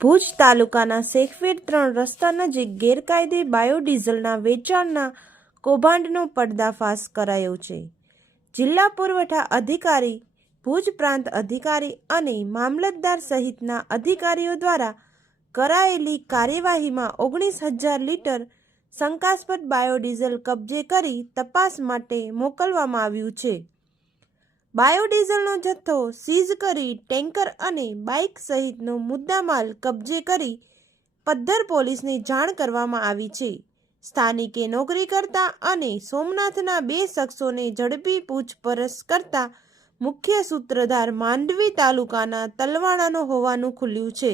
ભુજ તાલુકાના શેખવીર 3 રસ્તા નજીક ગેરકાયદે બાયોડીઝલના વેચાણના કૌભાંડનો પર્દાફાશ કરાયો છે. જિલ્લા પુરવઠા અધિકારી, ભુજ પ્રાંત અધિકારી અને મામલતદાર સહિતના અધિકારીઓ દ્વારા કરાયેલી કાર્યવાહીમાં 19,000 લીટર શંકાસ્પદ બાયોડીઝલ કબજે કરી તપાસ માટે મોકલવામાં આવ્યું છે. બાયોડીઝલનો જથ્થો સીઝ કરી ટેન્કર અને બાઇક સહિતનો મુદ્દામાલ કબજે કરી પદ્ધર પોલીસને જાણ કરવામાં આવી છે. સ્થાનિકે નોકરી કરતા અને સોમનાથના 2 શખ્સોને ઝડપી પૂછપરછ કરતા મુખ્ય સૂત્રધાર માંડવી તાલુકાના તલવાડાનો હોવાનું ખુલ્યું છે.